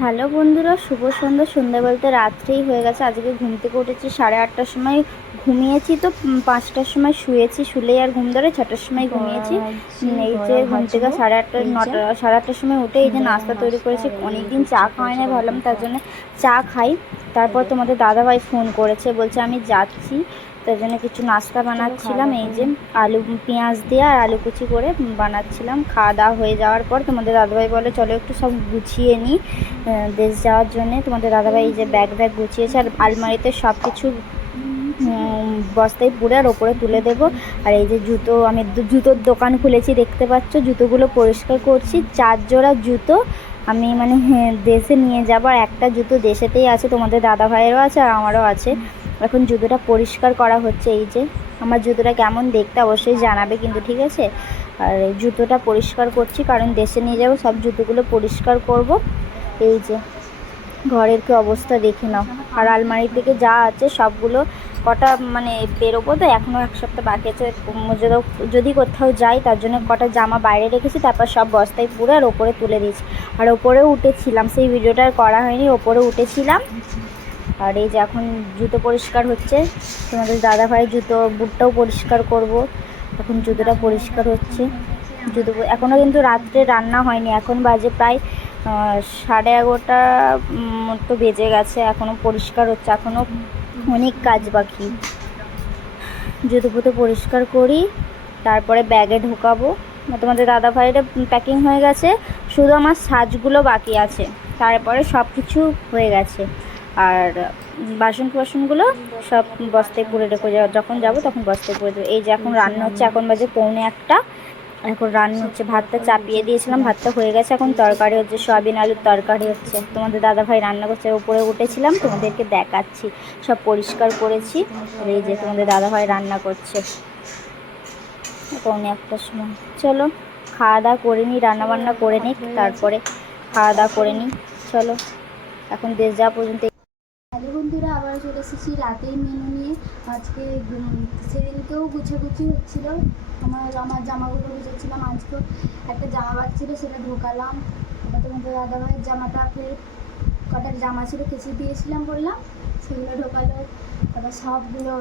Hello বন্ধুরা শুভ সন্ধ্যা। সন্ধ্যা বলতে রাত্রেই হয়ে গেছে। আজকে ঘুম থেকে উঠেছি সাড়ে আটটার সময়। ঘুমিয়েছি তো পাঁচটার সময় শুয়েছি শুলেই আর ঘুম ধরে ছটার সময় ঘুমিয়েছি। এই যে ঘুম থেকে সাড়ে আটটা নটা সাড়ে আটটার সময় উঠে এই যে নাস্তা তৈরি করেছি। অনেকদিন চা খাওয়াই না ভাবলাম তার জন্য চা খাই। তারপর তোমাদের দাদাভাই ফোন করেছে, বলছে আমি যাচ্ছি। তার জন্য কিছু নাস্তা বানাচ্ছিলাম, এই যে আলু, পেঁয়াজ দিয়ে আর আলু কুচি করে বানাচ্ছিলাম। খাওয়া দাওয়া হয়ে যাওয়ার পর তোমাদের দাদাভাই বলে, চলো একটু সব গুছিয়ে নিই দেশ যাওয়ার জন্যে। তোমাদের দাদাভাই এই যে ব্যাগ ব্যাগ গুছিয়েছে, আর আলমারিতে সব কিছু বস্তায় পুরে আর ওপরে তুলে দেবো। আর এই যে জুতো, আমি জুতোর দোকান খুলেছি, দেখতে পাচ্ছ? জুতোগুলো পরিষ্কার করছি চার জোড়া জুতো আমি মানে হ্যাঁ, দেশে নিয়ে যাব আর একটা জুতো দেশেতেই আছে তোমাদের দাদা ভাইয়েরও আছে আর আমারও আছে। এখন জুতোটা পরিষ্কার করা হচ্ছে এই যে আমার জুতোটা কেমন দেখতে অবশ্যই জানাবে কিন্তু ঠিক আছে? আর এই জুতোটা পরিষ্কার করছি কারণ দেশে নিয়ে যাব সব জুতোগুলো পরিষ্কার করব। এই যে ঘরের কি অবস্থা দেখে নাও। আর আলমারি থেকে যা আছে সবগুলো কটা মানে বেরোবো তো এখনও এক সপ্তাহ বাকি আছে যদি- কোথাও যাই তার জন্য কটা জামা বাইরে রেখেছি, তারপর সব বস্তায় পুরো আর ওপরে তুলে দিয়েছি। আর ওপরেও উঠেছিলাম, সেই ভিডিওটা আর করা হয়নি, ওপরে উঠেছিলাম। আর এই যে এখন জুতো পরিষ্কার হচ্ছে, তোমাদের দাদা ভাই জুতো, বুটটাও পরিষ্কার করব। এখন জুতোটা পরিষ্কার হচ্ছে। জুতো এখনও কিন্তু রাত্রে রান্না হয়নি, এখন বাজে প্রায় সাড়ে এগারোটা মতো বেজে গেছে এখনও পরিষ্কার হচ্ছে এখনও অনেক কাজ বাকি। জুতো ফুতো পরিষ্কার করি, তারপরে ব্যাগে ঢোকাবো। তোমাদের দাদা ভাইয়ের প্যাকিং হয়ে গেছে, শুধু আমার সাজগুলো বাকি আছে। তারপরে সব কিছু হয়ে গেছে। আর বাসন বাসনগুলো সব বস্তায় পুরে রেখে যাওয়া যখন যাব তখন বস্তায় পুরে দেবো। এই যে এখন রান্না হচ্ছে, এখন বাজে পৌনে একটা। এখন রান্না হচ্ছে, ভাতটা চাপিয়ে দিয়েছিলাম, ভাতটা হয়ে গেছে, এখন তরকারি হচ্ছে, সয়াবিন আলুর তরকারি হচ্ছে। তোমাদের দাদা ভাই রান্না করছে উপরে উঠেছিলাম, তোমাদেরকে দেখাচ্ছি। সব পরিষ্কার করেছি এই যে তোমাদের দাদা ভাই রান্না করছে। পৌনে একটার সময়, চলো, খাওয়া দাওয়া করে নিই, রান্নাবান্না করে নিই তারপরে খাওয়া দাওয়া করে নিই, চলো। এখন দেশ যাওয়া পর্যন্ত বন্ধুরা আবার চলে এসেছি রাতের মেনু নিয়ে। আজকে সেদিনকেও গুছাগুছি হচ্ছিল। আমার আমার জামাগুলো গুছাচ্ছিলাম। আজকেও একটা জামা বাচ্ছিল সেটা ঢোকালাম। এবার তোমাদের দাদাভাইয়ের জামাটা ফের কটা জামা ছিল কেচে দিয়েছিলাম বললাম। সেগুলো ঢোকালো। তারপর সবগুলো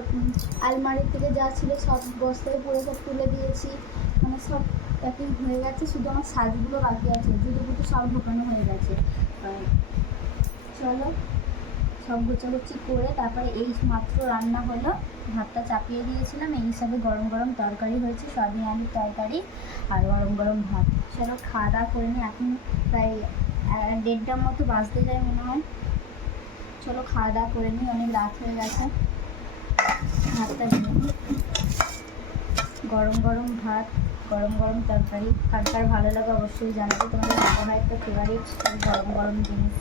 আলমারির থেকে যা ছিল সব বস্তায় পরে সব তুলে দিয়েছি। মানে সব প্যাকিং হয়ে গেছে, শুধু আমার সাজগুলো বাকি আছে। জুতো ফুটো সব ঢোকানো হয়ে গেছে। চলো। সব গোছাগুছি করে তারপরে এই মাত্র রান্না হলো। ভাতটা চাপিয়ে দিয়েছিলাম, এই হিসাবে গরম গরম তরকারি হয়েছে, সয়াবিন আলুর তরকারি আর গরম গরম ভাত। চলো খাওয়া দাওয়া করে নিই এখন প্রায় দেড়টার মতো বাজতে যায় মনে হয়। চলো খাওয়া দাওয়া করে নিই অনেক রাত হয়ে গেছে। ভাতটা গরম গরম ভাত, গরম গরম তরকারি। কার কার ভালো লাগে অবশ্যই জানাবে, তোমাদের দাদা ভাই একটা ফেভারিট গরম গরম জিনিস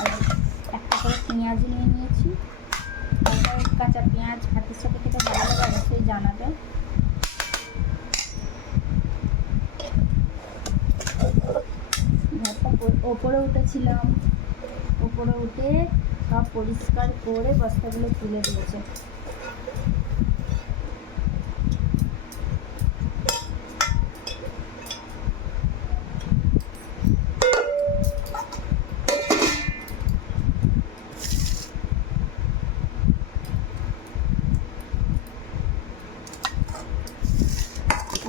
আর একটা করে পেঁয়াজ নিয়ে নিয়েছি। কাঁচা পেঁয়াজ ভাতের সাথে খেতে ভালো লাগে অবশ্যই জানাবে ওপরে উঠেছিলাম। ওপরে উঠে সব পরিষ্কার করে বস্তাগুলো তুলে দিয়েছে।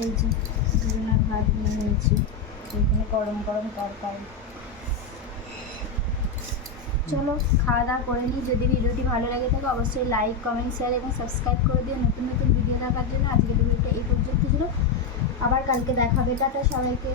এই যে দুজনের ভাত নিয়ে নিয়েছি। এখানে গরম গরম তরকারি। চলো, খাওয়া দাওয়া করে নিই। যদি ভিডিওটি ভালো লাগে থাকে, অবশ্যই লাইক কমেন্ট শেয়ার এবং সাবস্ক্রাইব করে দিও। নতুন নতুন ভিডিও দেখার জন্য আজকের ভিডিওটা এই পর্যন্ত ছিল। আবার কালকে দেখাবে। টাটা সবাইকে।